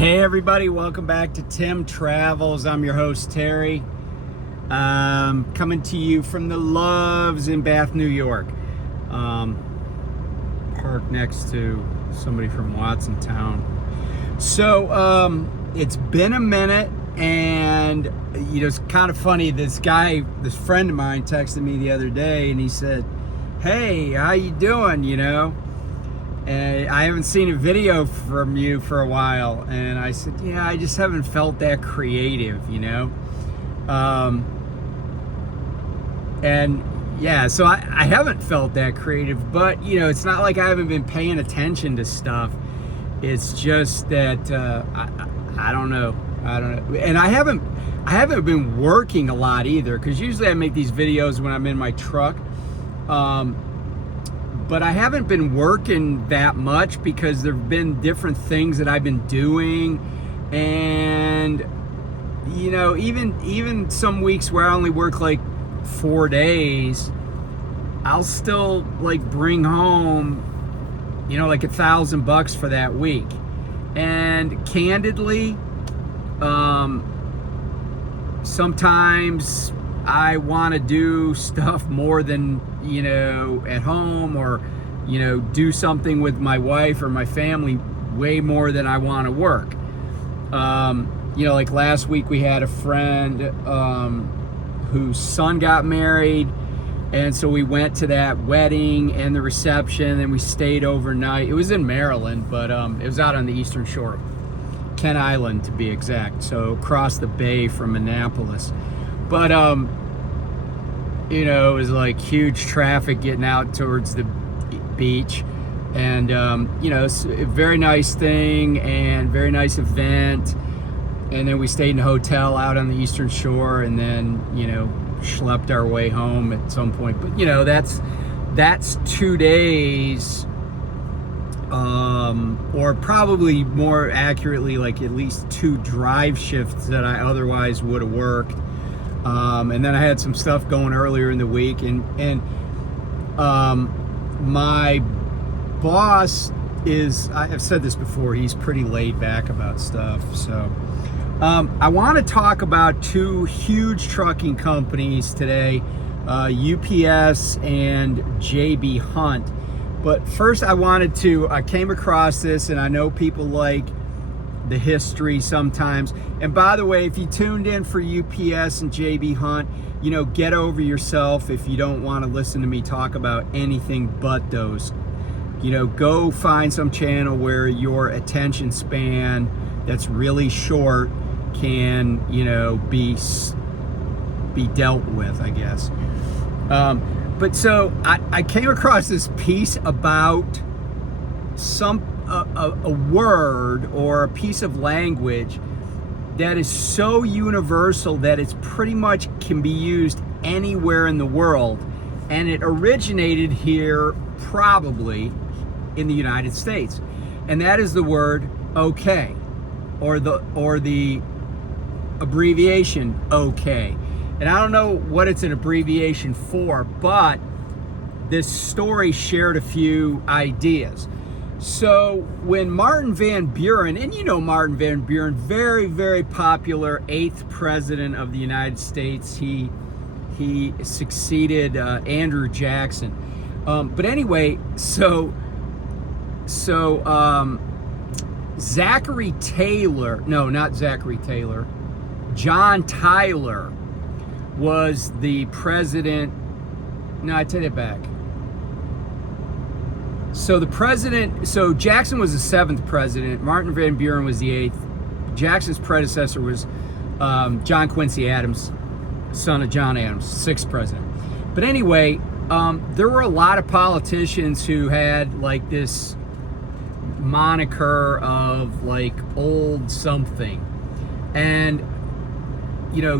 Hey everybody, welcome back to Tim Travels. I'm your host Terry, coming to you from the Loves in Bath, New York. Parked next to somebody from Watsontown. So it's been a minute, and it's kind of funny. This friend of mine texted me the other day, and he said, "Hey, how you doing?" And I haven't seen a video from you for a while. And I said, yeah, I just haven't felt that creative, and yeah, so I haven't felt that creative, but it's not like I haven't been paying attention to stuff. It's just that I don't know. And I haven't been working a lot either, because usually I make these videos when I'm in my truck. But I haven't been working that much because there have been different things that I've been doing. And, even some weeks where I only work like 4 days, I'll still bring home, like $1,000 for that week. And candidly, sometimes I want to do stuff more than, at home, or, do something with my wife or my family way more than I want to work. Like last week we had a friend whose son got married, and so we went to that wedding and the reception, and we stayed overnight. It was in Maryland, but it was out on the eastern shore, Kent Island to be exact, so across the bay from Annapolis. But it was like huge traffic getting out towards the beach, and it's a very nice thing and very nice event. And then we stayed in a hotel out on the eastern shore, and then schlepped our way home at some point. But that's 2 days, or probably more accurately, like at least 2 drive shifts that I otherwise would have worked. And then I had some stuff going earlier in the week, and my boss I've said this before, he's pretty laid back about stuff. So I want to talk about 2 huge trucking companies today, UPS and JB Hunt. But first I came across this, and I know people like the history sometimes. And by the way, if you tuned in for UPS and JB Hunt, get over yourself if you don't want to listen to me talk about anything but those. Go find some channel where your attention span that's really short can, be dealt with, I guess. But so I came across this piece about a word or a piece of language that is so universal that it's pretty much can be used anywhere in the world, and it originated here probably in the United States, and that is the word okay, or the abbreviation okay. And I don't know what it's an abbreviation for, but this story shared a few ideas. So when Martin Van Buren, and Martin Van Buren, very, very popular 8th president of the United States, he succeeded Andrew Jackson. But anyway, so Zachary Taylor, no, not Zachary Taylor, John Tyler was the president. No, I take it back. So Jackson was the 7th president. Martin Van Buren was the 8th. Jackson's predecessor was John Quincy Adams, son of John Adams, 6th president. But anyway, there were a lot of politicians who had this moniker of old something. And,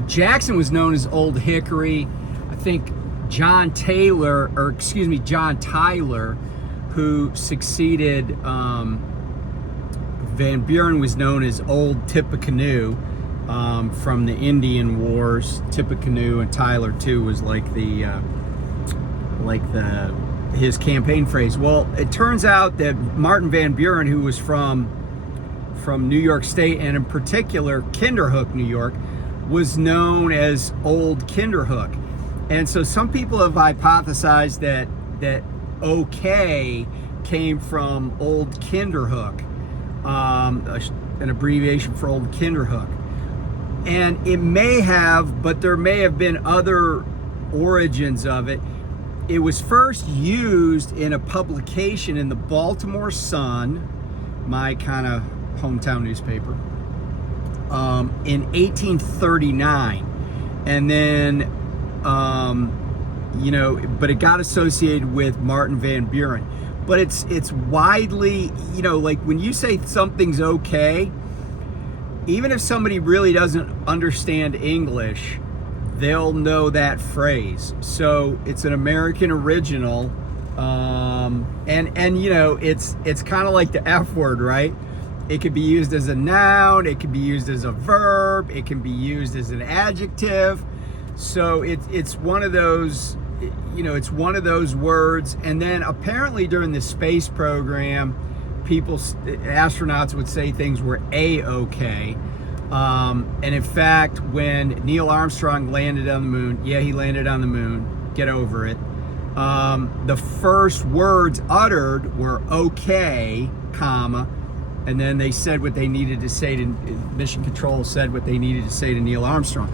Jackson was known as Old Hickory. I think John Tyler, who succeeded Van Buren, was known as Old Tippecanoe from the Indian Wars. Tippecanoe, and Tyler too was his campaign phrase. Well, it turns out that Martin Van Buren, who was from from New York State, and in particular Kinderhook, New York, was known as Old Kinderhook. And so some people have hypothesized that OK came from Old Kinderhook, an abbreviation for Old Kinderhook. And it may have, but there may have been other origins of it. It was first used in a publication in the Baltimore Sun, my kind of hometown newspaper, in 1839. And then, but it got associated with Martin Van Buren. But it's widely, like when you say something's okay, even if somebody really doesn't understand English, they'll know that phrase. So it's an American original, and it's kind of like the F word, right? It could be used as a noun, it can be used as a verb, it can be used as an adjective. So it's one of those, it's one of those words. And then apparently during the space program, astronauts would say things were A-OK. And in fact, when Neil Armstrong landed on the moon, he landed on the moon, get over it. The first words uttered were okay, comma, and then they said what they needed to say to, Mission Control said what they needed to say to Neil Armstrong.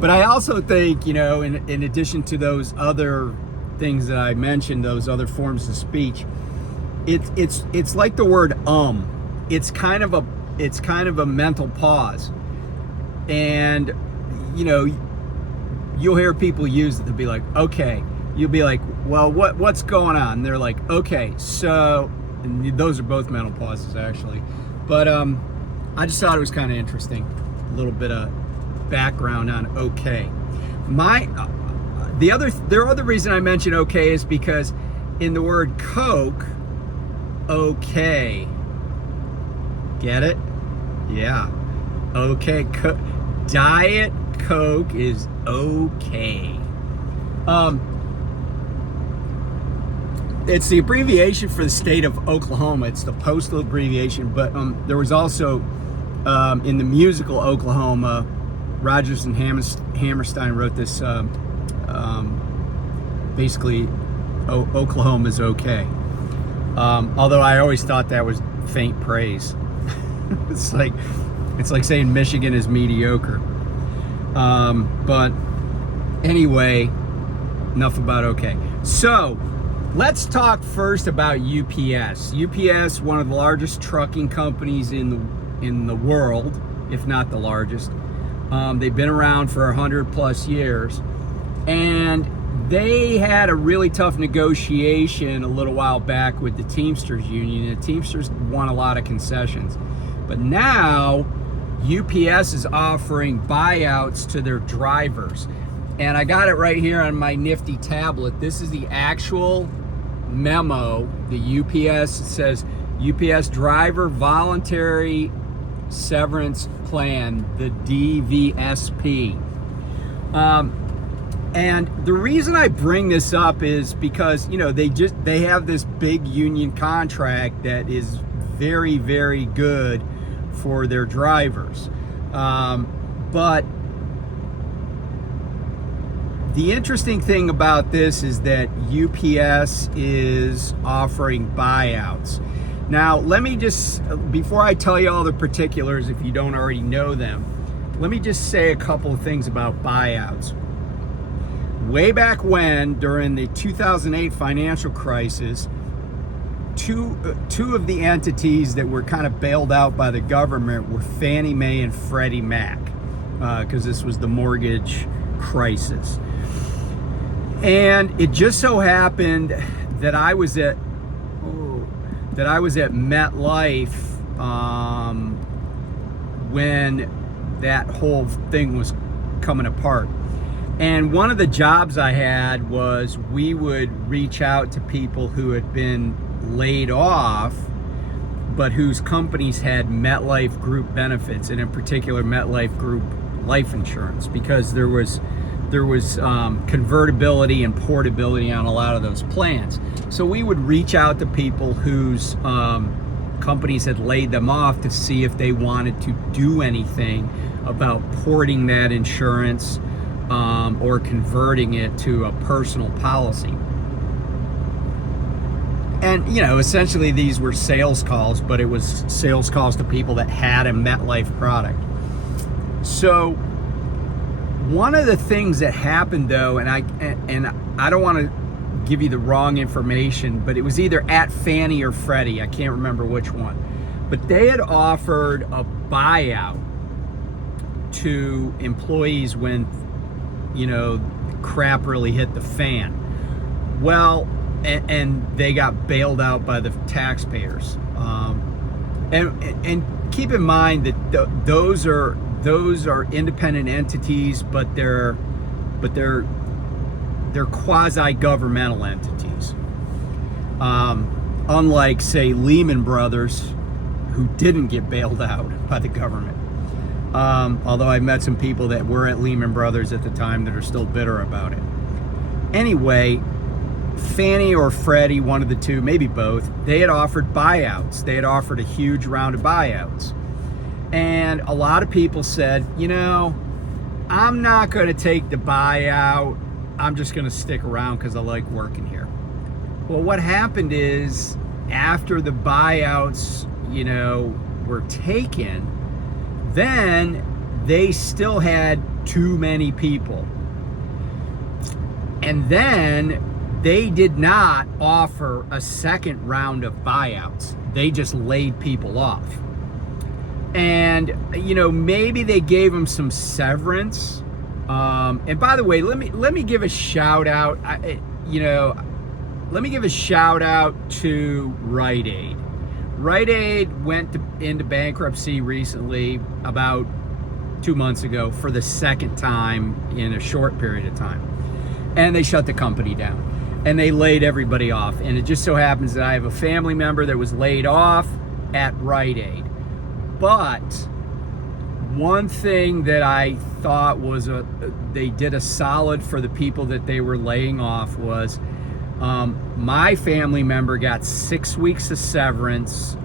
But I also think, in addition to those other things that I mentioned, those other forms of speech, it's like the word it's kind of a mental pause. And you'll hear people use it to be like, okay. You'll be like, well, what's going on? And they're like, okay, so, and those are both mental pauses actually. But I just thought it was kind of interesting, a little bit of background on okay. The other reason I mention okay is because in the word Coke, okay, get it? Yeah, okay. Diet Coke is okay. It's the abbreviation for the state of Oklahoma. It's the postal abbreviation, but there was also in the musical Oklahoma, Rodgers and Hammerstein wrote this. Basically, Oklahoma's okay. Although I always thought that was faint praise. It's like saying Michigan is mediocre. But anyway, enough about okay. So let's talk first about UPS. UPS, one of the largest trucking companies in the world, if not the largest. They've been around for 100 plus years, and they had a really tough negotiation a little while back with the Teamsters union. The Teamsters won a lot of concessions, but now UPS is offering buyouts to their drivers. And I got it right here on my nifty tablet. This is the actual memo. The UPS says UPS driver voluntary severance plan, the DVSP. And the reason I bring this up is because they have this big union contract that is very, very good for their drivers. But the interesting thing about this is that UPS is offering buyouts. Now, let me just, before I tell you all the particulars, if you don't already know them, let me just say a couple of things about buyouts. Way back when, during the 2008 financial crisis, two of the entities that were kind of bailed out by the government were Fannie Mae and Freddie Mac, because this was the mortgage crisis. And it just so happened that I was at MetLife when that whole thing was coming apart. And one of the jobs I had was we would reach out to people who had been laid off, but whose companies had MetLife Group benefits, and in particular MetLife Group life insurance, because there was convertibility and portability on a lot of those plans. So we would reach out to people whose companies had laid them off to see if they wanted to do anything about porting that insurance or converting it to a personal policy. And, you know, essentially these were sales calls, but it was sales calls to people that had a MetLife product. So one of the things that happened, though, and I don't want to give you the wrong information, but it was either at Fannie or Freddie, I can't remember which one, but they had offered a buyout to employees when, you know, crap really hit the fan. Well, and they got bailed out by the taxpayers. And keep in mind that those are independent entities, but they're quasi-governmental entities. Unlike, say, Lehman Brothers, who didn't get bailed out by the government. Although I met some people that were at Lehman Brothers at the time that are still bitter about it. Anyway, Fannie or Freddie, one of the two, maybe both, they had offered buyouts. They had offered a huge round of buyouts. And a lot of people said, you know, I'm not going to take the buyout. I'm just going to stick around because I like working here. Well, what happened is after the buyouts, you know, were taken, then they still had too many people. And then they did not offer a second round of buyouts. They just laid people off. And, you know, maybe they gave them some severance. And by the way, let me give a shout out. Let me give a shout out to Rite Aid. Rite Aid went into bankruptcy recently, about 2 months ago, for the second time in a short period of time. And they shut the company down. And they laid everybody off. And it just so happens that I have a family member that was laid off at Rite Aid. But one thing that I thought was they did a solid for the people that they were laying off was my family member got 6 weeks of severance.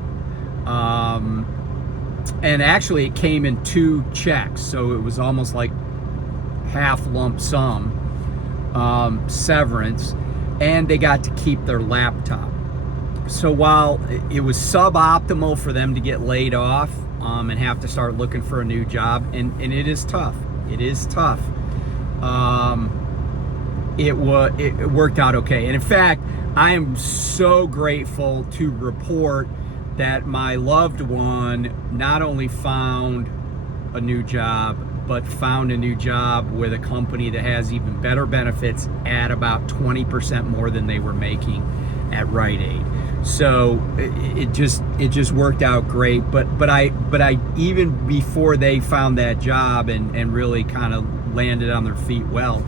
And actually it came in 2 checks. So it was almost like half lump sum severance. And they got to keep their laptop. So while it was suboptimal for them to get laid off and have to start looking for a new job, and it is tough. It is tough. It worked out okay. And in fact, I am so grateful to report that my loved one not only found a new job, but found a new job with a company that has even better benefits at about 20% more than they were making at Rite Aid. So it just worked out great. But I even before they found that job and really kind of landed on their feet well,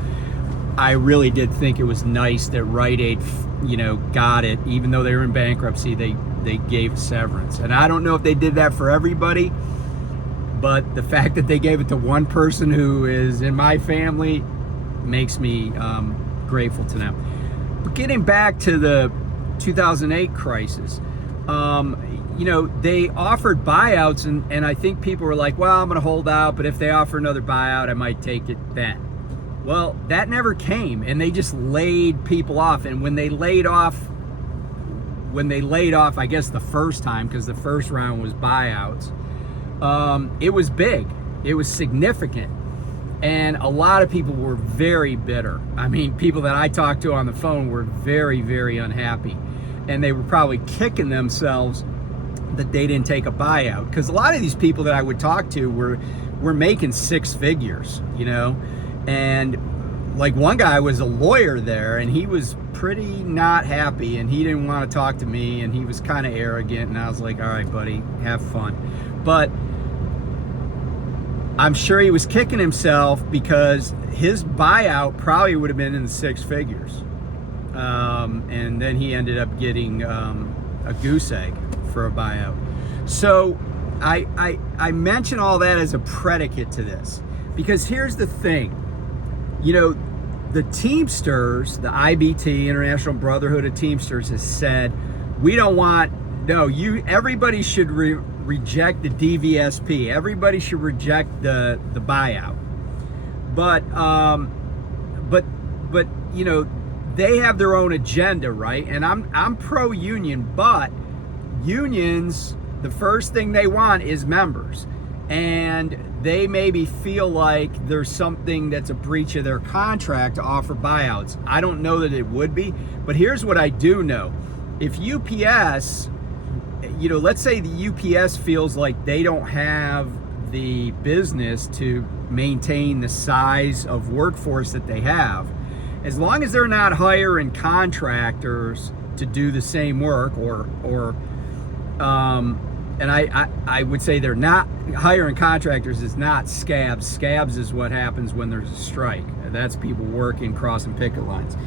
I really did think it was nice that Rite Aid, you know, got it. Even though they were in bankruptcy, they gave severance. And I don't know if they did that for everybody, but the fact that they gave it to one person who is in my family makes me grateful to them. But getting back to the 2008 crisis, you know, they offered buyouts, and I think people were like, well, I'm going to hold out, but if they offer another buyout, I might take it then. Well, that never came, and they just laid people off. And when they laid off, I guess the first time, because the first round was buyouts, it was big. It was significant. And a lot of people were very bitter. I mean, people that I talked to on the phone were very, very unhappy. And they were probably kicking themselves that they didn't take a buyout. Because a lot of these people that I would talk to were making 6 figures, you know. And like one guy was a lawyer there, and he was pretty not happy, and he didn't want to talk to me, and he was kind of arrogant. And I was like, all right, buddy, have fun. But I'm sure he was kicking himself because his buyout probably would have been in the 6 figures. And then he ended up getting a goose egg for a buyout. So I mention all that as a predicate to this, because here's the thing. You know, the Teamsters, the IBT, International Brotherhood of Teamsters, has said, we don't want no, everybody should reject the DVSP. Everybody should reject the buyout. But you know, they have their own agenda, right? And I'm pro union, but unions, the first thing they want is members. And they maybe feel like there's something that's a breach of their contract to offer buyouts. I don't know that it would be, but here's what I do know. If UPS, you know, let's say the UPS feels like they don't have the business to maintain the size of workforce that they have, as long as they're not hiring contractors to do the same work, and I would say they're not hiring contractors is not scabs. Scabs is what happens when there's a strike. That's people working, crossing picket lines.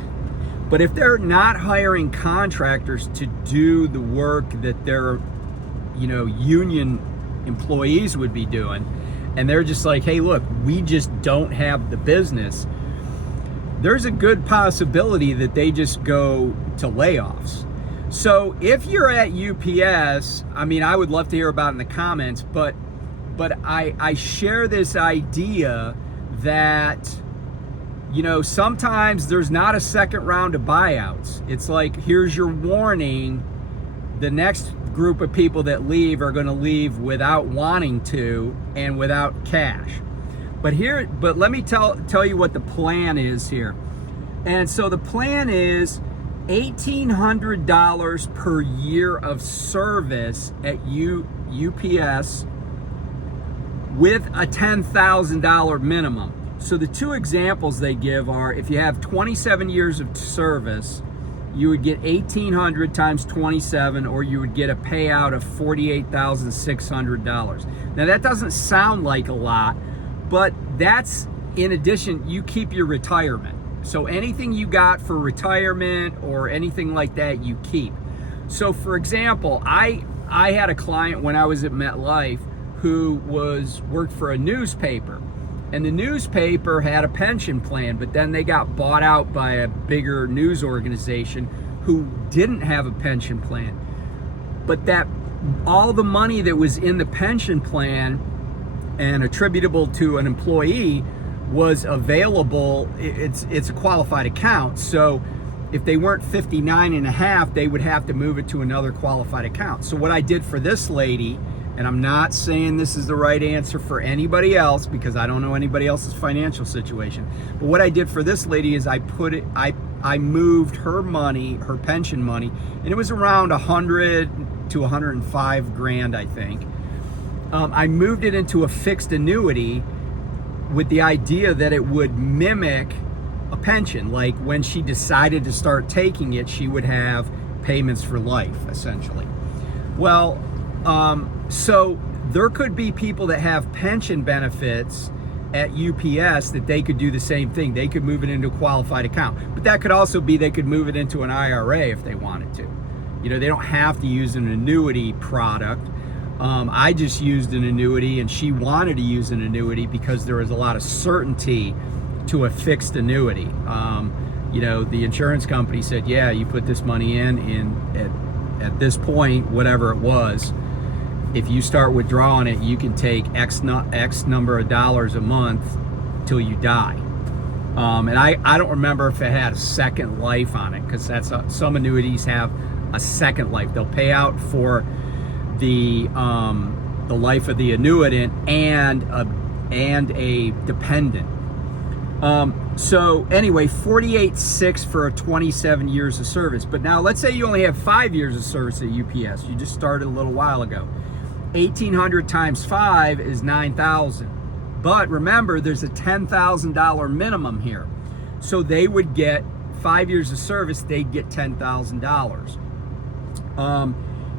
But if they're not hiring contractors to do the work that their, you know, union employees would be doing, and they're just like, hey, look, we just don't have the business, there's a good possibility that they just go to layoffs. So if you're at UPS, I mean, I would love to hear about it in the comments, but I share this idea that, you know, sometimes there's not a second round of buyouts. It's like, here's your warning. The next group of people that leave are going to leave without wanting to and without cash. But let me tell you what the plan is here. And so the plan is $1,800 per year of service at UPS with a $10,000 minimum. So the two examples they give are, if you have 27 years of service, you would get $1,800 times 27, or you would get a payout of $48,600. Now that doesn't sound like a lot, but that's in addition, you keep your retirement. So anything you got for retirement or anything like that, you keep. So for example, I had a client when I was at MetLife who worked for a newspaper, and the newspaper had a pension plan, but then they got bought out by a bigger news organization who didn't have a pension plan. But that all the money that was in the pension plan and attributable to an employee was available. It's a qualified account. So if they weren't 59 and a half, they would have to move it to another qualified account. So what I did for this lady, and I'm not saying this is the right answer for anybody else because I don't know anybody else's financial situation, but what I did for this lady is I moved her money, her pension money, and it was around 100 to 105 grand, I think. I moved it into a fixed annuity with the idea that it would mimic a pension. Like when she decided to start taking it, she would have payments for life, essentially. Well, so there could be people that have pension benefits at UPS that they could do the same thing. They could move it into a qualified account, but that could also be they could move it into an IRA if they wanted to. You know, they don't have to use an annuity product. I just used an annuity, and she wanted to use an annuity because there was a lot of certainty to a fixed annuity. You know, the insurance company said, yeah, you put this money in at this point, whatever it was, if you start withdrawing it, you can take X number of dollars a month till you die. And I don't remember if it had a second life on it, because some annuities have a second life. They'll pay out for the life of the annuitant and a dependent. So anyway, $48,600 for a 27 years of service. But now let's say you only have 5 years of service at UPS. You just started a little while ago. 1,800 times 5 is 9,000. But remember, there's a $10,000 minimum here. So they would get 5 years of service, they'd get $10,000.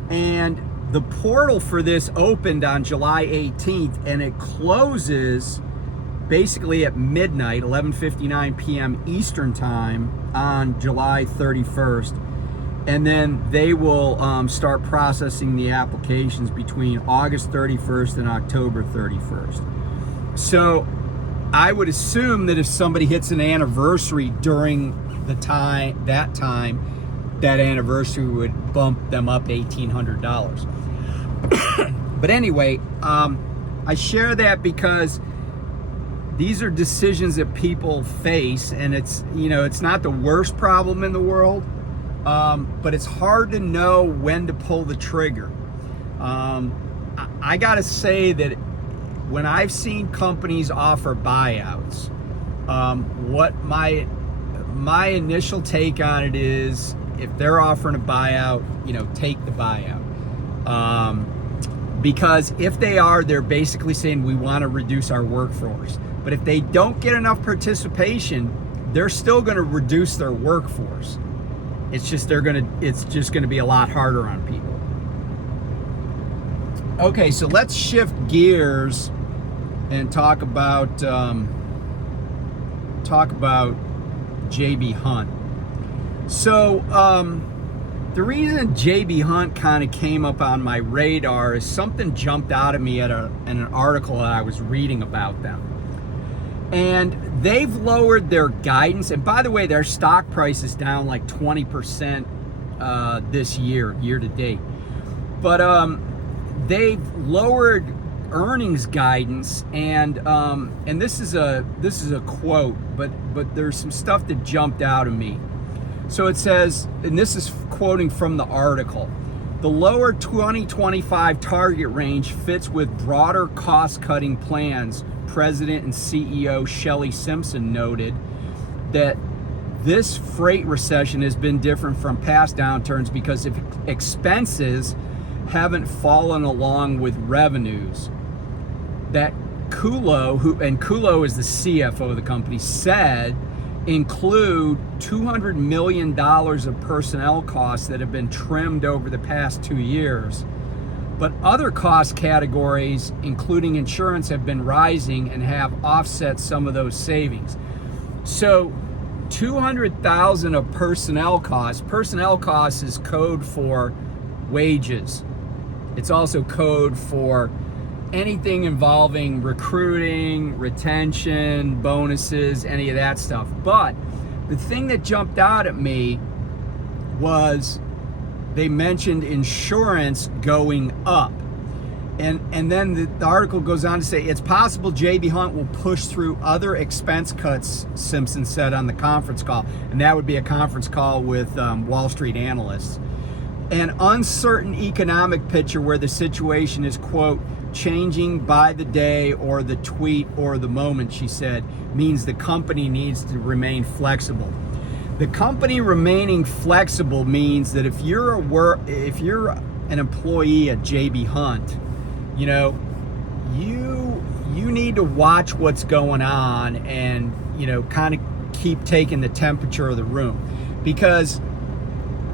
And the portal for this opened on July 18th, and it closes basically at midnight, 11:59 p.m. Eastern time on July 31st. And then they will start processing the applications between August 31st and October 31st. So I would assume that if somebody hits an anniversary during that time, that anniversary would bump them up $1,800. But anyway, I share that because these are decisions that people face, and it's not the worst problem in the world, but it's hard to know when to pull the trigger. I gotta say that when I've seen companies offer buyouts, what my initial take on it is, if they're offering a buyout, take the buyout. Because if they are, they're basically saying we want to reduce our workforce. But if they don't get enough participation, they're still going to reduce their workforce. It's just going to be a lot harder on people. Okay, so let's shift gears and talk about JB Hunt. So the reason JB Hunt kind of came up on my radar is something jumped out at me in an article that I was reading about them. And they've lowered their guidance. And by the way, their stock price is down like 20% this year to date. But they've lowered earnings guidance, and this is a quote, but there's some stuff that jumped out at me. So it says, and this is quoting from the article, the lower 2025 target range fits with broader cost-cutting plans. President and CEO Shelley Simpson noted that this freight recession has been different from past downturns because if expenses haven't fallen along with revenues. That Kulo is the CFO of the company, said include $200 million of personnel costs that have been trimmed over the past 2 years. But other cost categories, including insurance, have been rising and have offset some of those savings. So $200,000 of personnel costs. Personnel costs is code for wages. It's also code for anything involving recruiting, retention, bonuses, any of that stuff. But the thing that jumped out at me was they mentioned insurance going up. And then the article goes on to say, it's possible JB Hunt will push through other expense cuts, Simpson said on the conference call. And that would be a conference call with Wall Street analysts. An uncertain economic picture where the situation is, quote, changing by the day or the tweet or the moment, she said, means the company needs to remain flexible. The company remaining flexible means that if you're an employee at JB Hunt, you need to watch what's going on and kind of keep taking the temperature of the room, because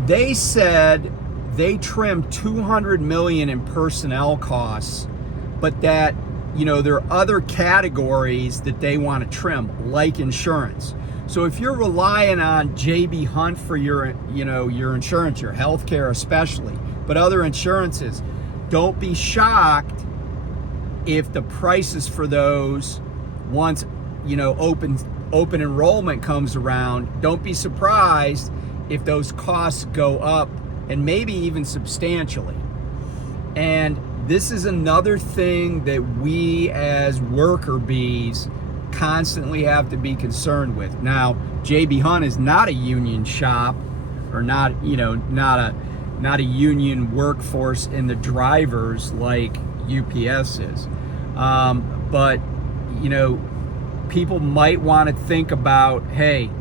they said they trimmed $200 million in personnel costs, but that there are other categories that they want to trim, like insurance. So if you're relying on JB Hunt for your insurance, your health care especially, but other insurances, don't be shocked if the prices for those, once open enrollment comes around, don't be surprised if those costs go up, and maybe even substantially. And this is another thing that we as worker bees constantly have to be concerned with. Now, JB Hunt is not a union shop, or not a union workforce in the drivers like UPS is. But people might want to think about, hey,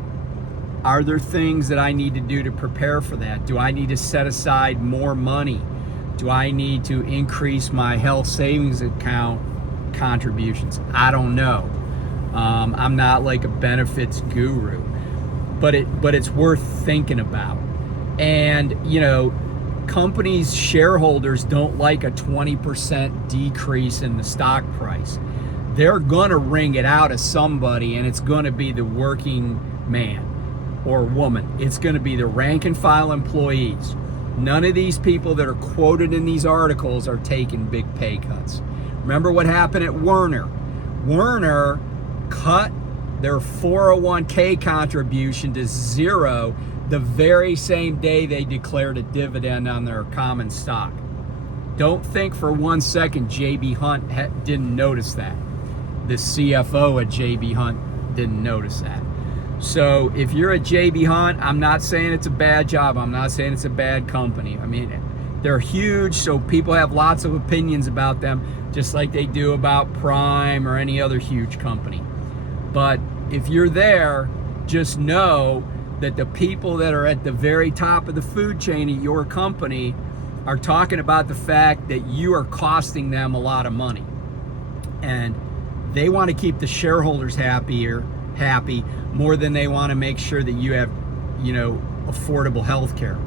are there things that I need to do to prepare for that? Do I need to set aside more money? Do I need to increase my health savings account contributions? I don't know. I'm not like a benefits guru, but it's worth thinking about. And companies' shareholders don't like a 20% decrease in the stock price. They're gonna wring it out of somebody, and it's gonna be the working man or woman. It's gonna be the rank and file employees. None of these people that are quoted in these articles are taking big pay cuts. Remember what happened at Werner. Werner cut their 401k contribution to zero the very same day they declared a dividend on their common stock. Don't think for 1 second JB Hunt didn't notice that. The CFO at JB Hunt didn't notice that. So if you're at JB Hunt, I'm not saying it's a bad job. I'm not saying it's a bad company. I mean, they're huge, so people have lots of opinions about them, just like they do about Prime or any other huge company. But if you're there, just know that the people that are at the very top of the food chain at your company are talking about the fact that you are costing them a lot of money. And they want to keep the shareholders happy more than they want to make sure that you have, affordable health care.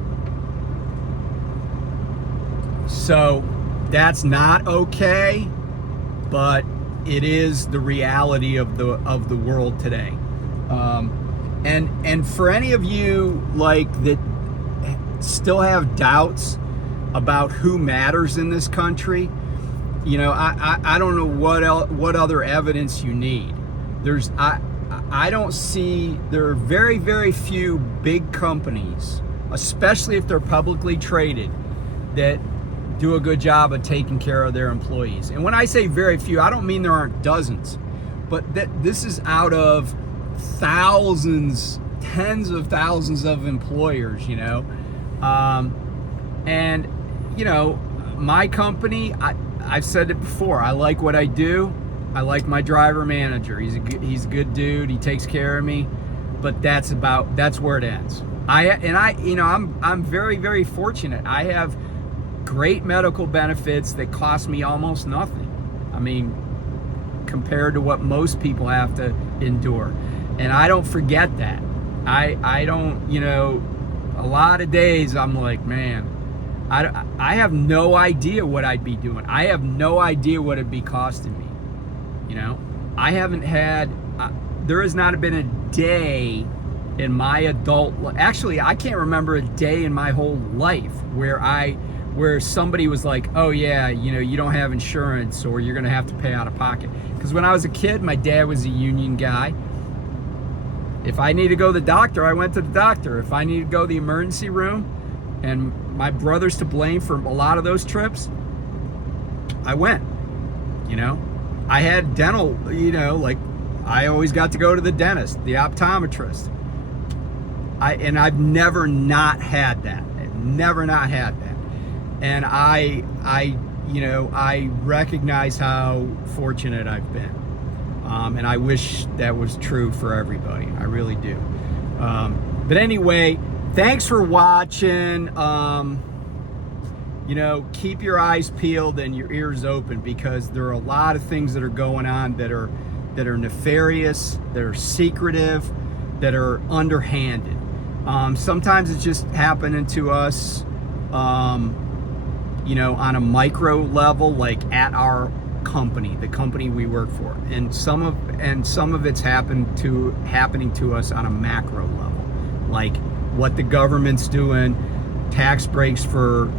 So that's not okay, but it is the reality of the world today. And for any of you that still have doubts about who matters in this country, I don't know what other evidence you need. I don't see, there are very, very few big companies, especially if they're publicly traded, that do a good job of taking care of their employees. And when I say very few, I don't mean there aren't dozens, but this is out of thousands, tens of thousands of employers, and my company, I've said it before, I like what I do. I like my driver manager. He's a good dude. He takes care of me, but that's where it ends. I'm very, very fortunate. I have great medical benefits that cost me almost nothing. I mean, compared to what most people have to endure. And I don't forget that. I don't, a lot of days I'm like, man, I have no idea what I'd be doing. I have no idea what it'd be costing me. I haven't had, there has not been a day in my actually, I can't remember a day in my whole life where somebody was like, oh yeah, you don't have insurance or you're gonna have to pay out of pocket. Because when I was a kid, my dad was a union guy. If I needed to go to the doctor, I went to the doctor. If I needed to go to the emergency room, and my brother's to blame for a lot of those trips, I went. I had dental, I always got to go to the dentist, the optometrist. I've never not had that. Never not had that. And I recognize how fortunate I've been. And I wish that was true for everybody. I really do. But anyway, thanks for watching. Keep your eyes peeled and your ears open, because there are a lot of things that are going on that are nefarious, that are secretive, that are underhanded. Sometimes it's just happening to us, on a micro level, like at our company, the company we work for, and some of it's happening to us on a macro level, like what the government's doing, tax breaks for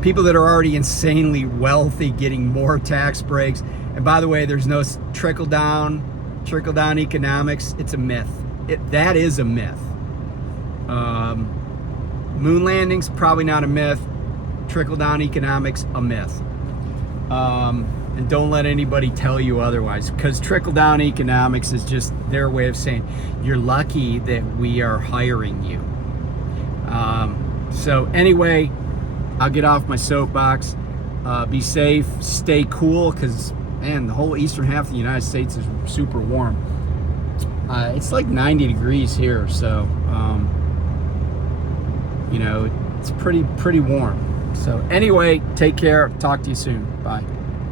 people that are already insanely wealthy, getting more tax breaks. And by the way, there's no trickle down economics. It's a myth. That is a myth. Moon landings, probably not a myth. Trickle down economics, a myth. And don't let anybody tell you otherwise, because trickle down economics is just their way of saying you're lucky that we are hiring you. So anyway, I'll get off my soapbox. Be safe, stay cool, because man, the whole eastern half of the United States is super warm. It's like 90 degrees here, so it's pretty warm. So anyway, take care. Talk to you soon. Bye.